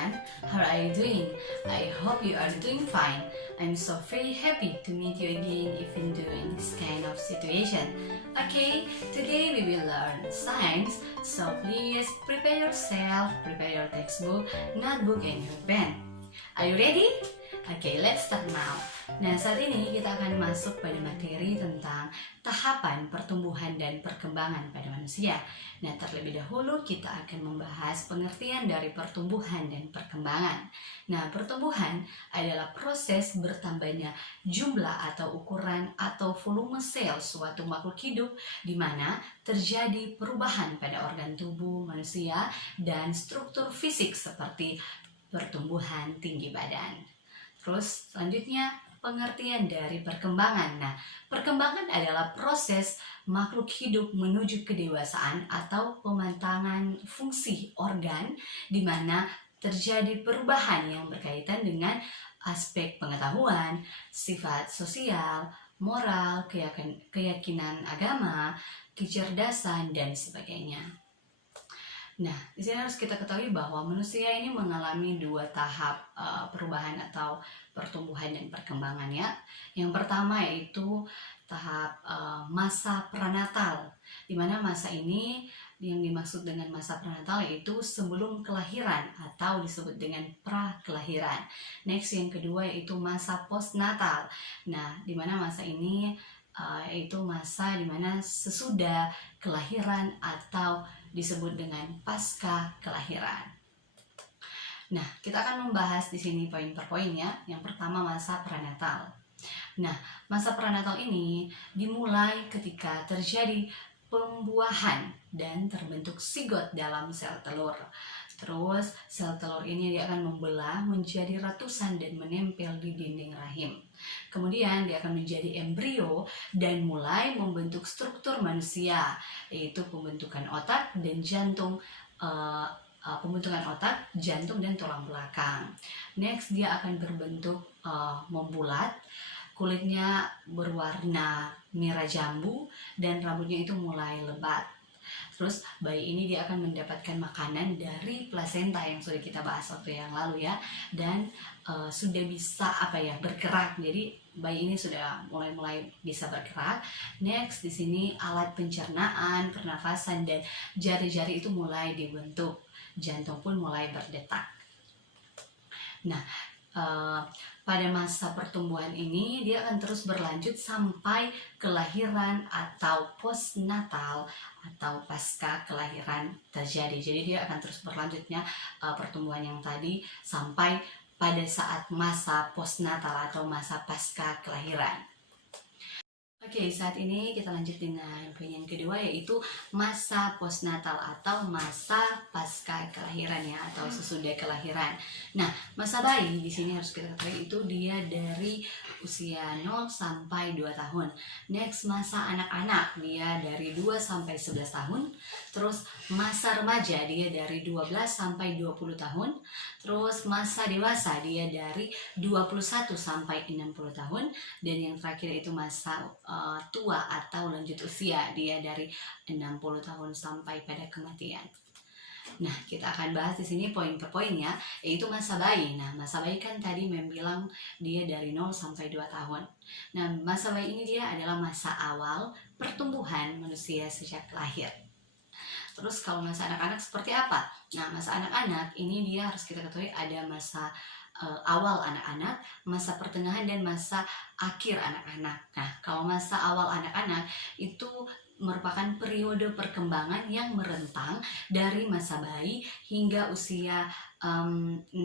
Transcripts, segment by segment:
everyone, how are you doing? I hope you are doing fine. I'm so very happy to meet you again even during this kind of situation. Okay, today we will learn science, so please prepare yourself, prepare your textbook, notebook and your pen. Are you ready? Okay, let's start now. Nah, saat ini kita akan masuk pada materi tentang tahapan pertumbuhan dan perkembangan pada manusia. Nah, terlebih dahulu kita akan membahas pengertian dari pertumbuhan dan perkembangan. Nah, pertumbuhan adalah proses bertambahnya jumlah atau ukuran atau volume sel suatu makhluk hidup di mana terjadi perubahan pada organ tubuh manusia dan struktur fisik seperti pertumbuhan tinggi badan. Terus selanjutnya pengertian dari perkembangan. Nah, perkembangan adalah proses makhluk hidup menuju kedewasaan atau pematangan fungsi organ di mana terjadi perubahan yang berkaitan dengan aspek pengetahuan, sifat sosial, moral, keyakinan agama, kecerdasan, dan sebagainya. Nah, di sini harus kita ketahui bahwa manusia ini mengalami dua tahap perubahan atau pertumbuhan dan perkembangan ya. Yang pertama yaitu tahap masa prenatal, di mana masa ini yang dimaksud dengan masa prenatal yaitu sebelum kelahiran atau disebut dengan pra-kelahiran. Next, yang kedua yaitu masa postnatal. Nah, di mana masa ini yaitu masa di mana sesudah kelahiran atau disebut dengan pasca kelahiran. Nah, kita akan membahas di sini poin per poin ya. Yang pertama masa prenatal. Nah, masa prenatal ini dimulai ketika terjadi pembuahan dan terbentuk sigot dalam sel telur. Terus sel telur ini dia akan membelah menjadi ratusan dan menempel di dinding rahim. Kemudian dia akan menjadi embrio dan mulai membentuk struktur manusia, yaitu pembentukan otak dan jantung, pembentukan otak, jantung dan tulang belakang. Next, dia akan berbentuk membulat, kulitnya berwarna merah jambu dan rambutnya itu mulai lebat. Terus bayi ini dia akan mendapatkan makanan dari plasenta yang sudah kita bahas waktu yang lalu ya, dan sudah bisa bergerak. Jadi bayi ini sudah mulai bisa bergerak. Next, di sini alat pencernaan, pernafasan dan jari-jari itu mulai dibentuk. Jantung pun mulai berdetak. Nah, pada masa pertumbuhan ini dia akan terus berlanjut sampai kelahiran atau postnatal atau pasca kelahiran terjadi. Jadi dia akan terus berlanjutnya pertumbuhan yang tadi sampai pada saat masa postnatal atau masa pasca kelahiran. Oke, saat ini kita lanjut dengan poin yang kedua yaitu masa postnatal atau masa pasca kelahiran ya, atau sesudah kelahiran. Nah, masa bayi di sini harus kita ketahui itu dia dari usia 0 sampai 2 tahun. Next, masa anak-anak dia dari 2 sampai 11 tahun. Terus masa remaja dia dari 12 sampai 20 tahun. Terus masa dewasa dia dari 21 sampai 60 tahun. Dan yang terakhir itu masa tua atau lanjut usia, dia dari 60 tahun sampai pada kematian. Nah, kita akan bahas di sini poin per poin ya, yaitu masa bayi. Nah, masa bayi kan tadi membilang dia dari 0 sampai 2 tahun. Nah, masa bayi ini dia adalah masa awal pertumbuhan manusia sejak lahir. Terus kalau masa anak-anak seperti apa? Nah, masa anak-anak ini dia harus kita ketahui ada masa awal anak-anak, masa pertengahan, dan masa akhir anak-anak. Nah, kalau masa awal anak-anak itu merupakan periode perkembangan yang merentang dari masa bayi hingga usia 6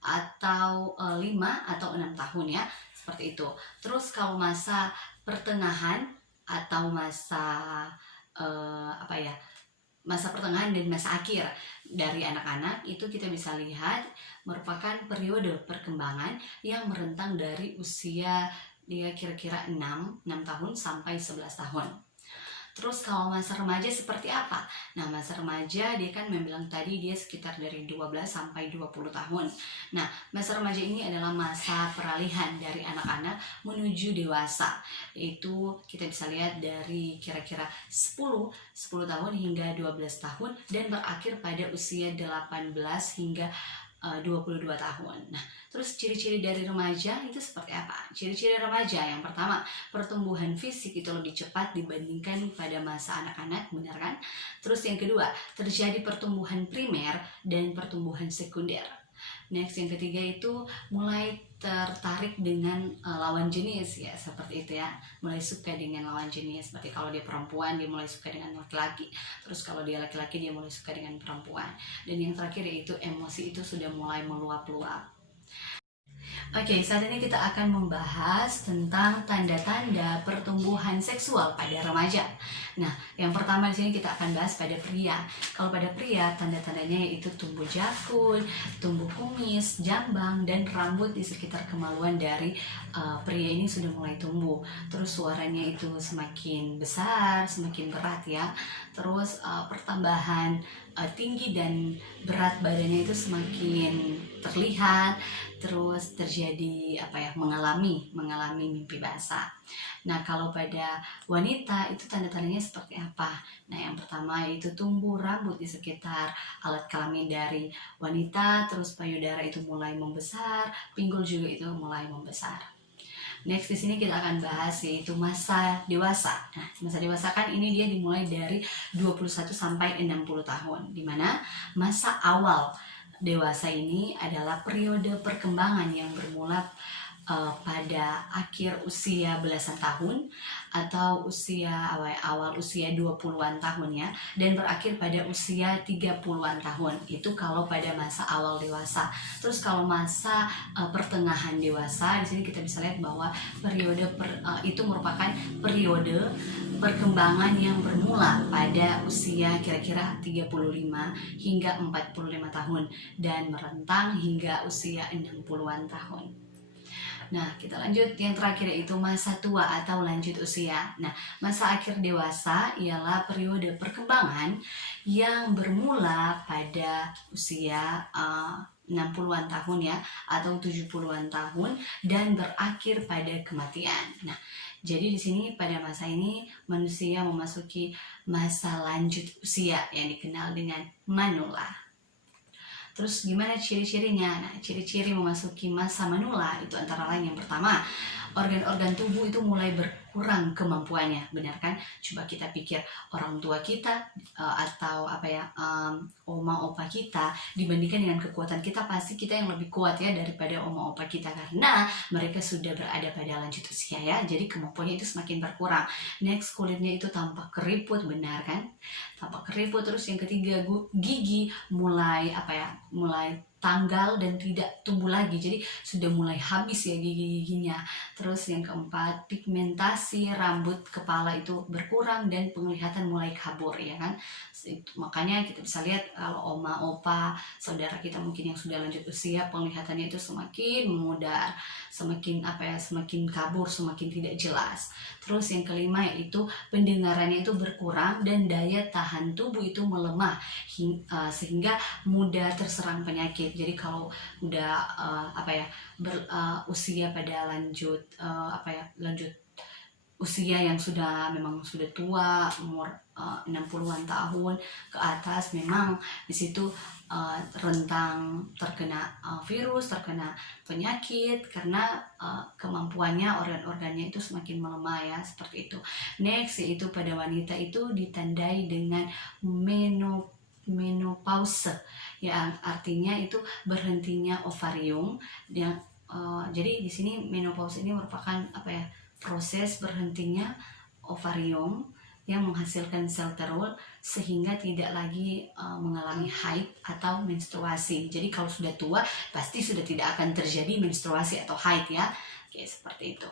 atau 5 atau 6 tahun ya, seperti itu. Terus kalau masa pertengahan atau masa masa pertengahan dan masa akhir dari anak-anak itu kita bisa lihat merupakan periode perkembangan yang merentang dari usia dia kira-kira 6 tahun sampai 11 tahun. Terus kalau masa remaja seperti apa? Nah, masa remaja dia kan membilang tadi dia sekitar dari 12 sampai 20 tahun. Nah, masa remaja ini adalah masa peralihan dari anak-anak menuju dewasa. Itu kita bisa lihat dari kira-kira 10 tahun hingga 12 tahun dan berakhir pada usia 18 hingga 22 tahun. Nah, terus ciri-ciri dari remaja itu seperti apa? Ciri-ciri remaja yang pertama, pertumbuhan fisik itu lebih cepat dibandingkan pada masa anak-anak, benar kan? Terus yang kedua, terjadi pertumbuhan primer dan pertumbuhan sekunder. Next, yang ketiga itu mulai tertarik dengan lawan jenis, ya seperti itu ya, mulai suka dengan lawan jenis. Seperti kalau dia perempuan, dia mulai suka dengan laki-laki, terus kalau dia laki-laki, dia mulai suka dengan perempuan. Dan yang terakhir yaitu emosi itu sudah mulai meluap-luap. Oke, saat ini kita akan membahas tentang tanda-tanda pertumbuhan seksual pada remaja. Nah, yang pertama di sini kita akan bahas pada pria. Kalau pada pria, tanda-tandanya yaitu tumbuh jakun, tumbuh kumis, jambang, dan rambut di sekitar kemaluan dari pria ini sudah mulai tumbuh. Terus suaranya itu semakin besar, semakin berat ya. Terus pertambahan tinggi dan berat badannya itu semakin terlihat. Terus terjadi mengalami mimpi basah. Nah, kalau pada wanita itu tanda-tandanya seperti apa? Nah, yang pertama yaitu tumbuh rambut di sekitar alat kelamin dari wanita, terus payudara itu mulai membesar, pinggul juga itu mulai membesar. Next, di sini kita akan bahas yaitu masa dewasa. Nah, masa dewasa kan ini dia dimulai dari 21 sampai 60 tahun, di mana masa awal dewasa ini adalah periode perkembangan yang bermula pada akhir usia belasan tahun atau awal usia 20-an tahun ya, dan berakhir pada usia 30-an tahun. Itu kalau pada masa awal dewasa. Terus kalau masa pertengahan dewasa, di sini kita bisa lihat bahwa periode itu merupakan periode perkembangan yang bermula pada usia kira-kira 35 hingga 45 tahun dan merentang hingga usia 60-an tahun. Nah, kita lanjut yang terakhir yaitu masa tua atau lanjut usia. Nah, masa akhir dewasa ialah periode perkembangan yang bermula pada usia 60-an tahun ya, atau 70-an tahun dan berakhir pada kematian. Nah, jadi di sini pada masa ini manusia memasuki masa lanjut usia yang dikenal dengan manula. Terus gimana ciri-cirinya? Nah, ciri-ciri memasuki masa manula itu antara lain yang pertama, organ-organ tubuh itu mulai berkurang kemampuannya, benar kan? Coba kita pikir orang tua kita atau oma opa kita dibandingkan dengan kekuatan kita, pasti kita yang lebih kuat ya daripada oma opa kita karena mereka sudah berada pada lanjut usia ya. Jadi kemampuannya itu semakin berkurang. Next, kulitnya itu tampak keriput, benar kan? Tampak keriput. Terus yang ketiga, gigi mulai tanggal dan tidak tumbuh lagi, jadi sudah mulai habis ya gigi-giginya. Terus yang keempat, pigmentasi rambut kepala itu berkurang dan penglihatan mulai kabur ya kan. Makanya kita bisa lihat kalau oma, opa, saudara kita mungkin yang sudah lanjut usia, penglihatannya itu semakin memudar, semakin kabur, semakin tidak jelas. Terus yang kelima yaitu pendengarannya itu berkurang dan daya tahan tubuh itu melemah sehingga mudah terserang penyakit. Jadi kalau udah usia pada lanjut usia yang memang sudah tua, umur 60-an tahun ke atas, memang di situ rentang terkena virus, terkena penyakit karena kemampuannya organ-organnya itu semakin melemah ya, seperti itu. Next yaitu pada wanita itu ditandai dengan menopause yang artinya itu berhentinya ovarium yang jadi di sini menopause ini merupakan proses berhentinya ovarium yang menghasilkan sel telur sehingga tidak lagi mengalami haid atau menstruasi. Jadi kalau sudah tua pasti sudah tidak akan terjadi menstruasi atau haid ya. Oke, seperti itu.